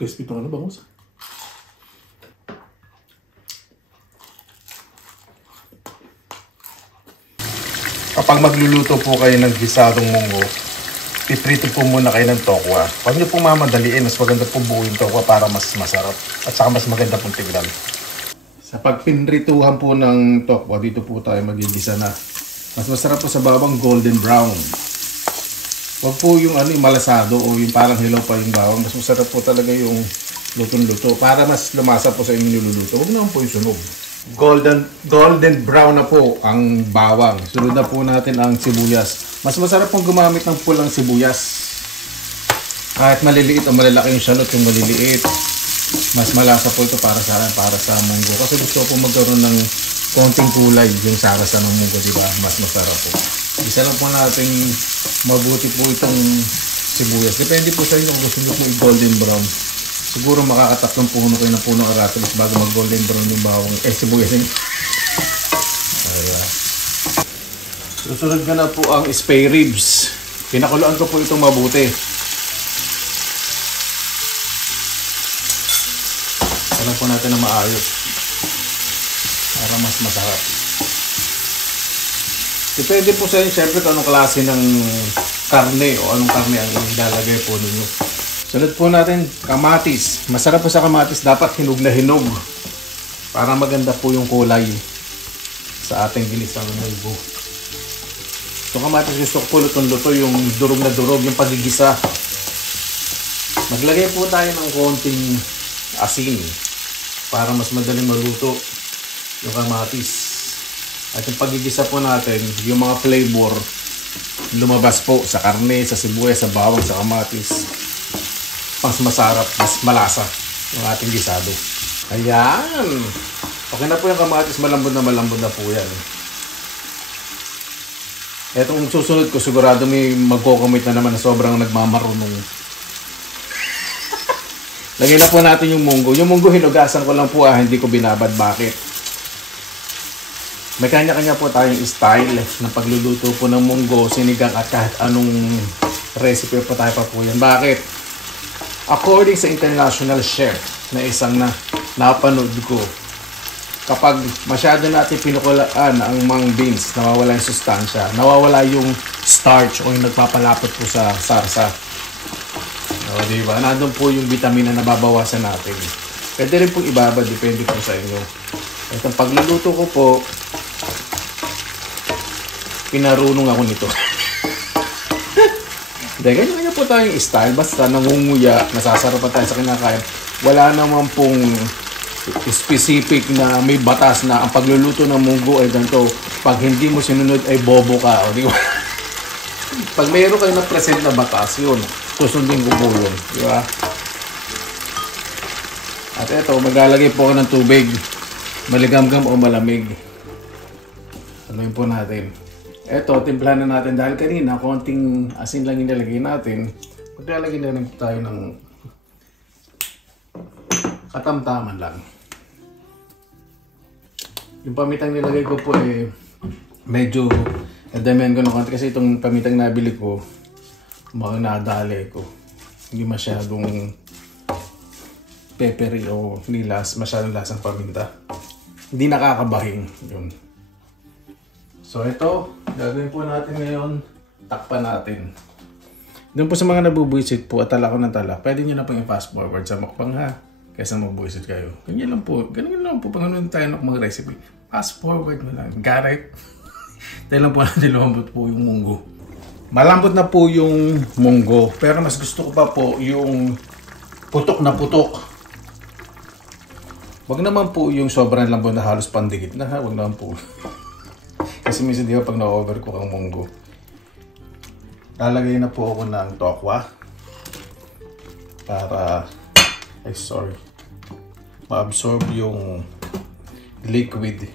crispy itong ano, bangus. Kapag magluluto po kayo ng gisadong munggo, piprito po muna kayo ng tokwa. Huwag niyo pong mamadaliin, mas maganda po buuin tokwa para mas masarap. At saka mas maganda pong tignan. Sa pagpinrituhan po ng tokwa, dito po tayo magigisa na. Mas masarap po sa bawang golden brown. Huwag po yung ano, yung malasado o yung parang hilaw pa yung bawang. Mas masarap po talaga yung lutong-luto. Para mas lumasa po sa inyong niluluto. Huwag naman po yung sunog. Golden brown na po ang bawang. Sunod na po natin ang sibuyas. Mas masarap pong gumamit ng pulang sibuyas. Kahit maliliit o malalaki yung shallot, yung maliliit. Mas malasa po ito para sa munggo. Kasi gusto ko magkaroon ng konting kulay yung sarasa ng munggo, diba? Mas masarap po. Isa lang po natin mabuti po itong sibuyas. Depende po sa inyo kung gusto nyo po i-golden brown. Siguro makakatatlong puno kayo ng puno aratilis bago mag-golden brown yung bawang. Sibuyas yun. Susunod ka na po ang spare ribs. Pinakuluan ko po itong mabuti. Alam po natin na maayos. Para mas masarap. Depende po sa inyo, syempre kung anong klase ng karne o anong karne ang ilalagay po ninyo. Sunod po natin, kamatis. Masarap po sa kamatis, dapat hinog na hinog. Para maganda po yung kulay sa ating ginisang munggo. Itong kamatis gusto ko po lutong-luto, yung durog na durog, yung pagigisa. Maglagay po tayo ng konting asin para mas madaling maluto yung kamatis. At yung pagigisa po natin, yung mga flavor lumabas po sa karne, sa sibuyas, sa bawang, sa kamatis. Mas masarap, mas malasa yung ating gisado. Ayan! Okay na po yung kamatis, malambot na po yan. Etong susunod ko, sigurado may magko-commit na naman na sobrang nagmamarunong. Lagyan na po natin yung munggo. Yung munggo hinugasan ko lang po, hindi ko binabad. Bakit? May kanya-kanya po tayong style ng pagluluto po ng munggo, sinigang at kahit anong recipe po tayo pa po yan. Bakit? According sa international chef na isang napanood ko, kapag masyado natin pinukulaan ang mung beans, nawawala yung sustansya, nawawala yung starch o yung nagpapalapot po sa sarsa. O, diba? Nandun po yung vitamina na nababawasan natin. Pwede rin pong ibabad, depende po sa inyo. Itong pagluluto ko po, pinarunong ako nito. Dahil ganyan po tayong style. Basta nangunguya, nasasarapan tayo sa kinakain. Wala naman pong specific na may batas na ang pagluluto ng munggo ay ganito. Pag hindi mo sinunod ay bobo ka. O, di ba? Pag mayroon kayo na present na batas, yun. Susundin ko po yun. Di ba? At eto, maglalagay po ako ng tubig. Maligamgam o malamig. Anuin po natin. Eto, timplahan na natin dahil kanina, konting asin lang inilagay natin. Maglalagay na rin tayo ng katamtaman lang. Yung pamitang nilagay ko po medyo nadaman ko ng konti kasi itong pamitang nabili ko, mga nadali ko. Hindi masyadong peppery o nilas, masyadong lasang paminta. Hindi nakakabahing yun. So ito, gagawin po natin ngayon, takpan natin. Doon po sa mga nabubuisit po at tala ko ng tala, pwede nyo na pong i-fast forward sa mukbang ha, kaysa mabuisit kayo. Ganyan lang po, ganyan lang po, panganoon tayo ng mga recipe. Fast forward mo lang, got it? Dahil lang po natin lumambot po yung munggo. Malambot na po yung munggo, pero mas gusto ko pa po yung putok na putok. Wag naman po yung sobrang lambot na halos pandikit na ha, wag naman po. Kasi minsan di ba pag na-overcook ang munggo. Lalagay na po ako ng tokwa para ma-absorb yung liquid.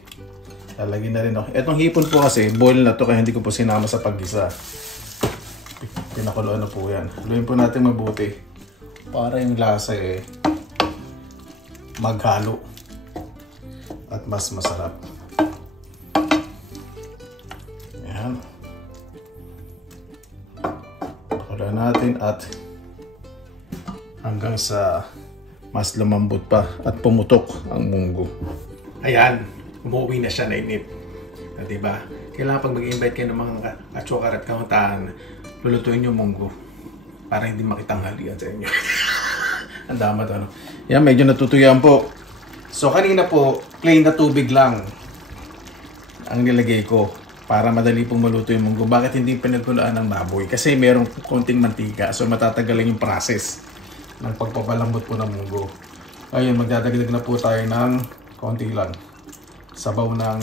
Lalagay na rin ako. Etong hipon po kasi, boil na to kaya hindi ko po sinama sa paggisa. Pinakuluan na po yan. Haluin po natin mabuti para yung lasa maghalo at mas masarap. Ayan. Pakuluan natin at hanggang sa mas lumambot pa at pumutok ang munggo. Ayan, umuwi na siya na inip. Diba? Kailangan pag mag-invite kayo ng mga katsukar at kauntahan, lulutuin yung munggo para hindi makitanghalian sa inyo. Ang damat ano. Yan, medyo natutuyan po. So kanina po, plain na tubig lang ang nilagay ko para madali pong maluto yung munggo. Bakit hindi pinagkulaan ng baboy? Kasi merong konting mantika, so matatagalan yung process ng pagpapalambot po ng munggo. Ayun, magdadagdag na po tayo ng konti lang sabaw ng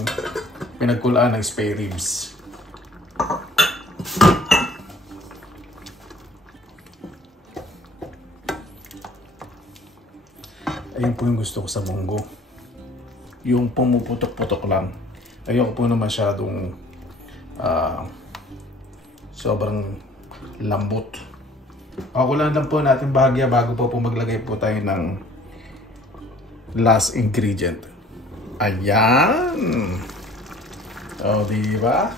pinagkulaan ng spare ribs. Ayun po yung gusto ko sa munggo. Yung pumuputok-putok lang. Ayoko po na masyadong sobrang lambot. Pakulan lang po natin bahagya bago po maglagay po tayo ng last ingredient. Ayan! O, diba?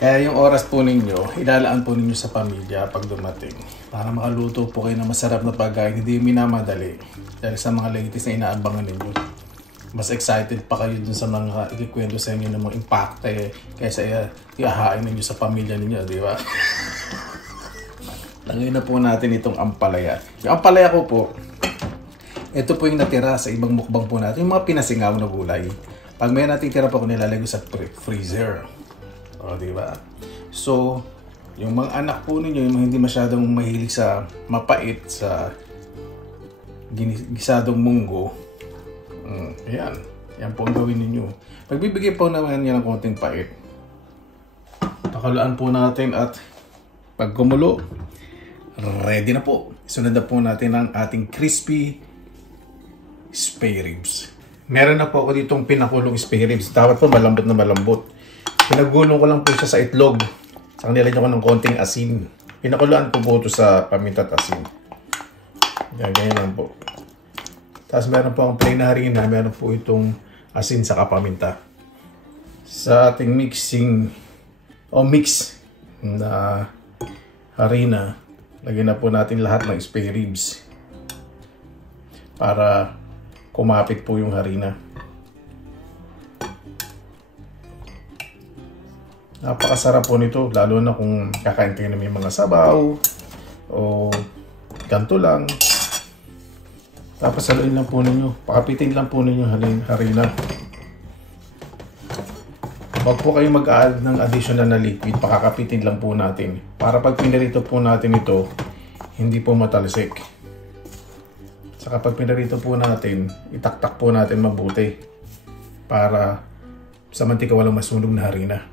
Kaya yung oras po ninyo, ilalaan po ninyo sa pamilya pag dumating. Para makaluto po kayo ng masarap na pagkain, hindi minamadali. Dahil sa mga latest na inaabangan ninyo. Mas excited pa kayo dun sa mga ikikwento sa inyo ng mga impacte kaysa iahain ninyo sa pamilya ninyo, di ba? Lagay na po natin itong ampalaya. Yung ampalaya ko po, ito po yung natira sa ibang mukbang po natin, yung mga pinasingaw na gulay. Pag may natitira po, nilalagay ko sa freezer. O, di ba? So, yung mga anak po ninyo, yung hindi masyadong mahilig sa mapait, sa gisadong munggo, ayan. Yan po ang gawin ninyo. Pagbibigay po naman yan ng konting pait. Pakaluan po natin at pag kumulo, ready na po. Isunod na po natin ang ating crispy spare ribs. Meron na po ako ditong pinakulong spare ribs. Dapat po malambot na malambot. Pinagulong ko lang po siya sa itlog. Sa nilagyan ko ng konting asin. Pinakuluan po ito sa paminta at asin. Ganyan lang po. Tapos meron po ang plain na harina, meron po itong asin sa paminta. Sa ating mix na harina, lagyan na po natin lahat ng spare ribs para kumapit po yung harina. Napakasarap po nito, lalo na kung kakain kayo na may mga sabaw o ganto lang. Tapos haluin lang po ninyo. Pakapitin lang po ninyo harina. Huwag po kayo mag-add ng additional na liquid. Pakakapitin lang po natin. Para pag pinarito po natin ito, hindi po matalsik. Saka pag pinarito po natin, itaktak po natin mabuti. Para sa mantika walang masunog na harina.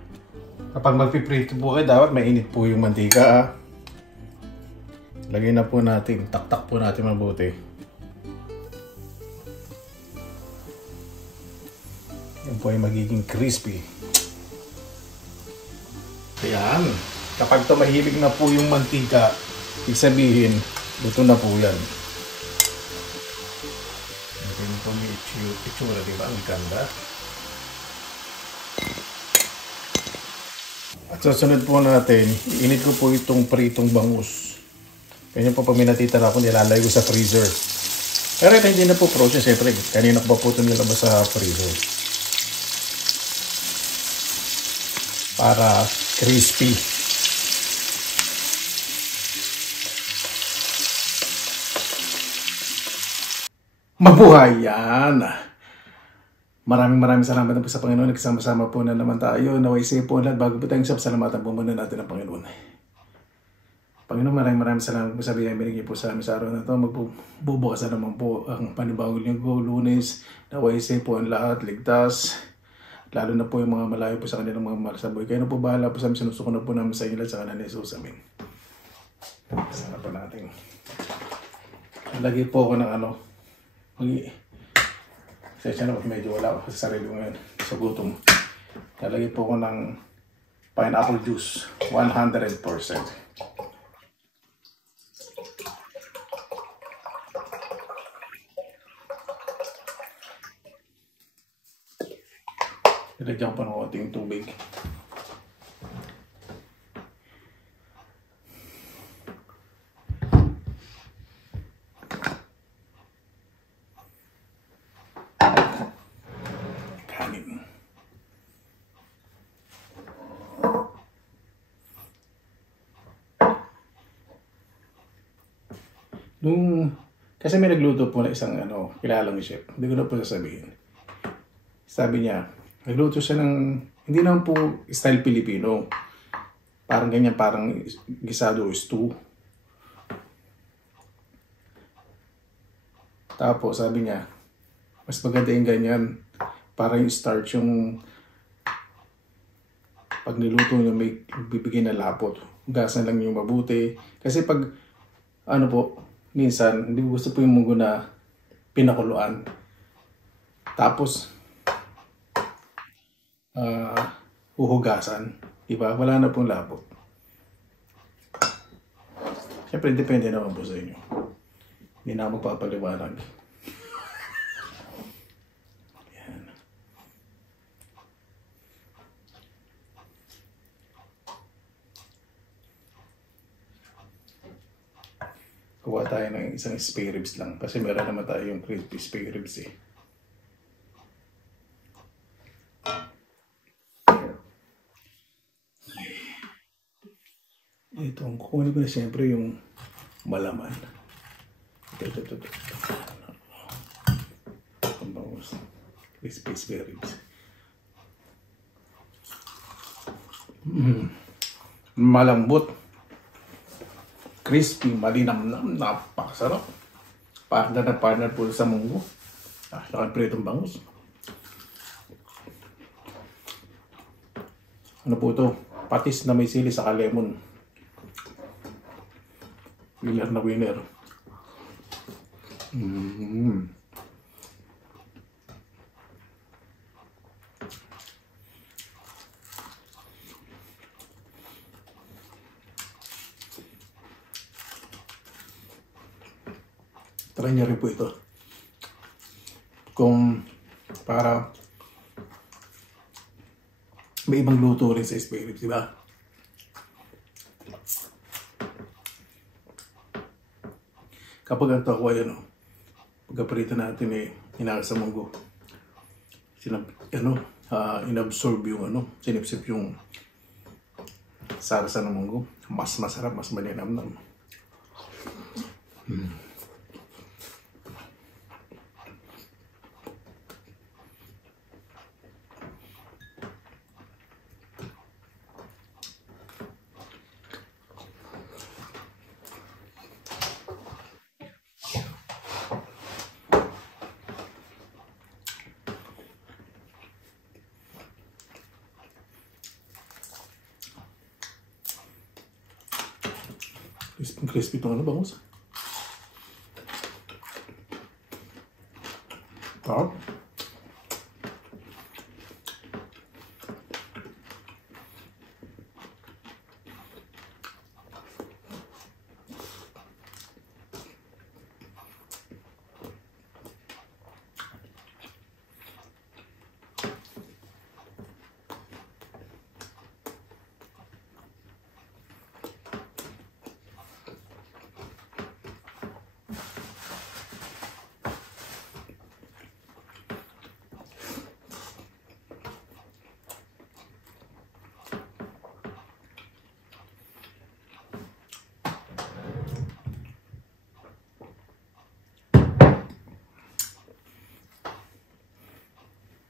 Kapag magpiprito po kayo, dapat mainit po yung mantika. Lagay na po natin. Taktak po natin mabuti. Yan po ay magiging crispy. Ayan. Kapag tumahimik na po yung mantika, ibig sabihin, luto na po yan. Ito po may itsura, diba? Ang ganda. At susunod po natin, init ko po itong pritong bangus. Ganyan po pag may natitira ako, nilalagay ko sa freezer. Pero ito hindi na po frozen, siyempre. Kanina ko pa po ito nilabas sa freezer. Para crispy. Mabuhay yan! Maraming salamat na po sa Panginoon. Nagsama-sama po na naman tayo. Naway safe po lahat. Bago po tayong salamatan po muna natin ang Panginoon. Panginoon, maraming salamat po sa biyaya binigay po sa amin sa araw na ito. Magbubukas na naman po ang panibagong linggo, Lunes. Naway safe po ang lahat, ligtas. Lalo na po yung mga malayo po sa kanilang mga mahal sa buhay. Kaya na po bahala po sa amin. Sinusuko na po namin sa inyo lahat sa kanan ni Jesus. Amin. Sana po natin. Lagi po ako ng Sensya na po, medyo wala ako sa sarili ko ngayon. Sa gutom. Lalagay po ako ng pineapple juice. 100%. Nilagyan ko pa ng konting tubig. kanin. Kasi may nagluto po na isang kilalang chef. Hindi ko na po sasabihin. Sabi niya, nagluto siya ng, hindi naman po style Pilipino. Parang ganyan, parang gisado o stew. Tapos sabi niya, mas maganda yung ganyan. Parang yung starch yung pag niluto niyo may bibigay na lapot. Gasan lang yung mabuti. Kasi pag minsan hindi gusto po yung munggo na pinakuluan. Tapos huhugasan. Diba? Wala na pong lapot. Siyempre depende naman po sa inyo. Hindi na ako magpapaliwanag. Yan. Kuha tayo ng isang spare ribs lang. Kasi meron naman tayo yung crispy spare ribs eh. Ito, kukunin ko na siyempre yung malaman. Ito. Ang bangus. Crispy spare ribs. Malambot. Crispy, malinamnam, napakasarap. Partner na partner po sa munggo. Saka pritong bangus. Ano po ito? Patis na may sili saka lemon. Winner na winner. Try niyo rin po ito. Kung para may ibang luto rin sa spare ribs, diba? Kapag ang tokwa yan, pagkaprito natin hinasa munggo. Inabsorb yung sinipsip yung sarsa ng munggo. Mas masarap, mas malinamnam. Crispy itong bangus. Sarap.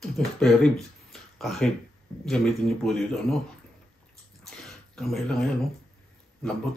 Ito spare ribs. Kahit gamitin niyo po dito, kamay lang yan, lambot.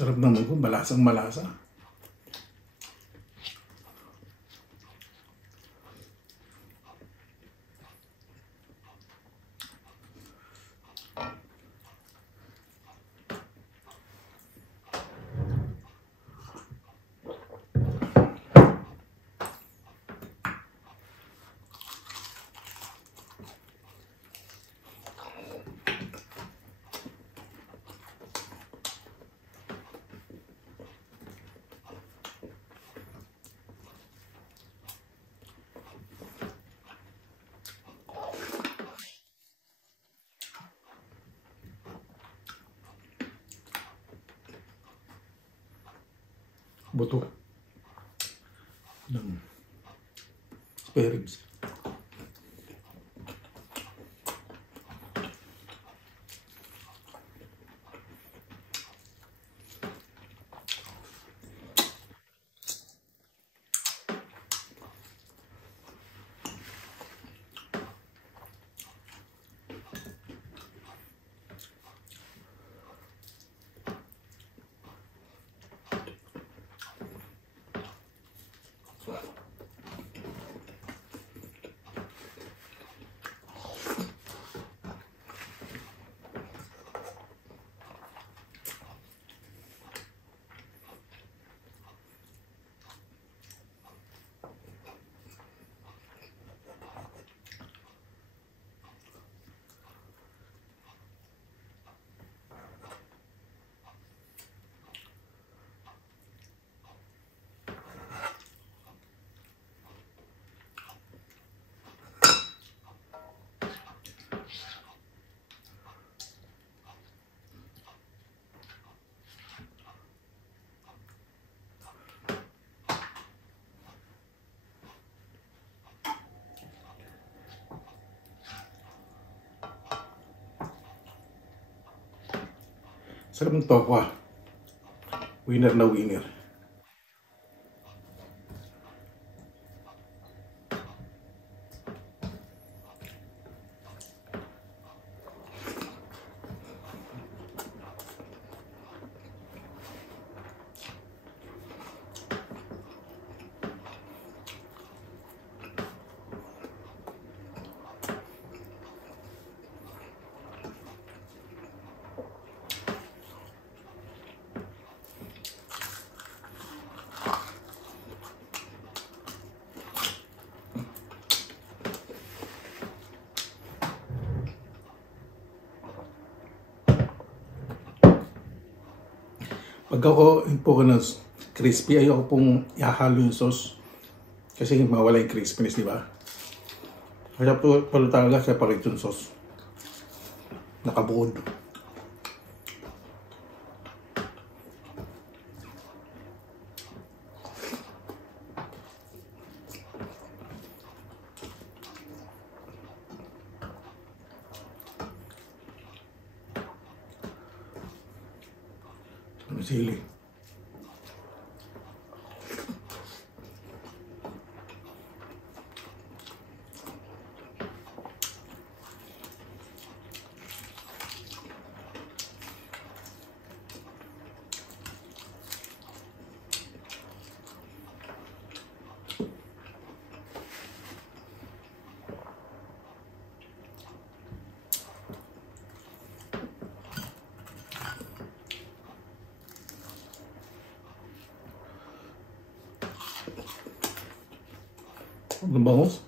Sarap ng munggo, malasang malasa. Buto ng spare ribs. Sarap ng tokwa. Winner na winner. Pag ako po ko ng crispy, ayoko pong ihahalo yung sauce. Kasi mawala yung crispiness, di ba? Kaya po pala talaga separate yung sauce. Nakabuod. Sili. Ang bangos.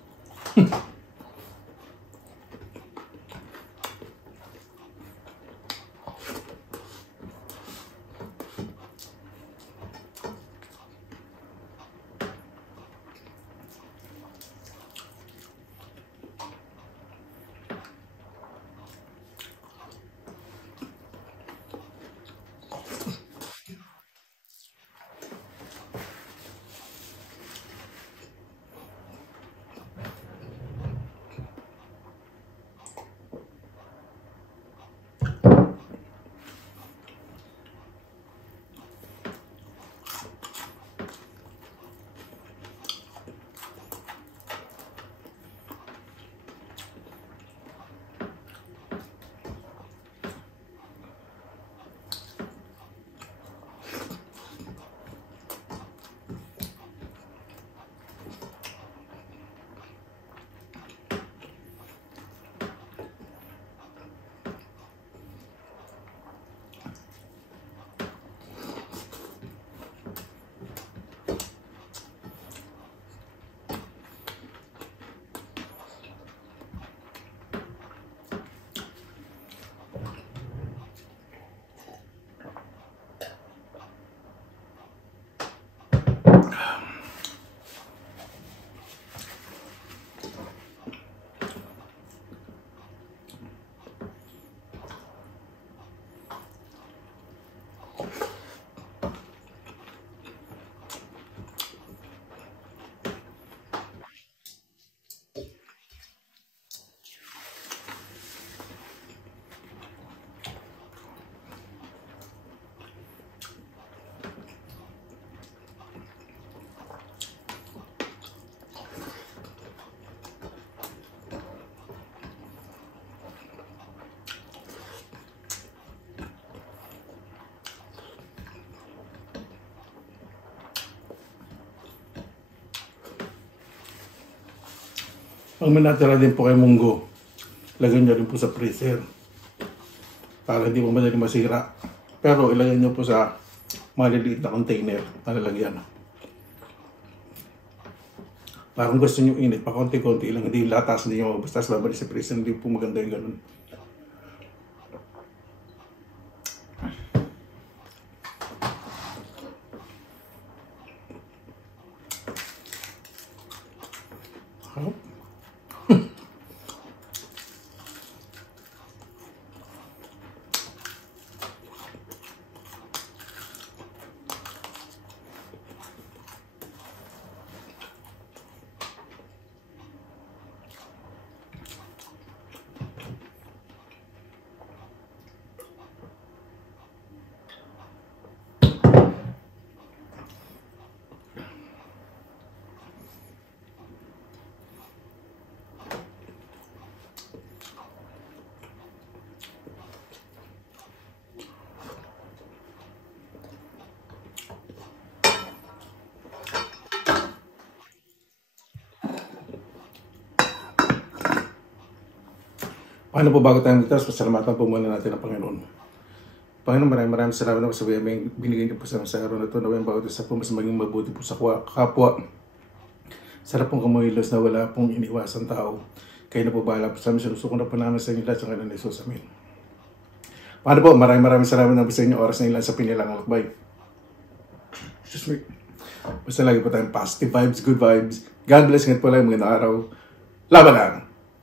Pag may natira din po kay munggo, lagyan nyo rin po sa freezer para hindi po madali masira. Pero ilagay nyo po sa maliliit na container na lalagyan. Parang gusto nyo init, pa konti-konti lang, hindi latas, hindi nyo basta babalik sa freezer, hindi po maganda yung ganun. Paano po bago tayo magtas, pasalamatan po muna natin ang Panginoon. Panginoon, maraming salamat na po sa binigay niyo po sa araw na ito. Naway bawat isa po mas maging mabuti po sa kapwa. Sarap pong kamuhilos na wala pong iniwasan tao. Kayo na po bahala po sa amin. Sinusuko na po namin sa inyo lahat sa kanilang Isus. Amen. Paano po, maraming salamat na po sa inyo oras na ilan sa pinilang lakbay. Basta lagi po tayong positive vibes, good vibes. God bless ngayon po lang, magandang araw. Laban lang!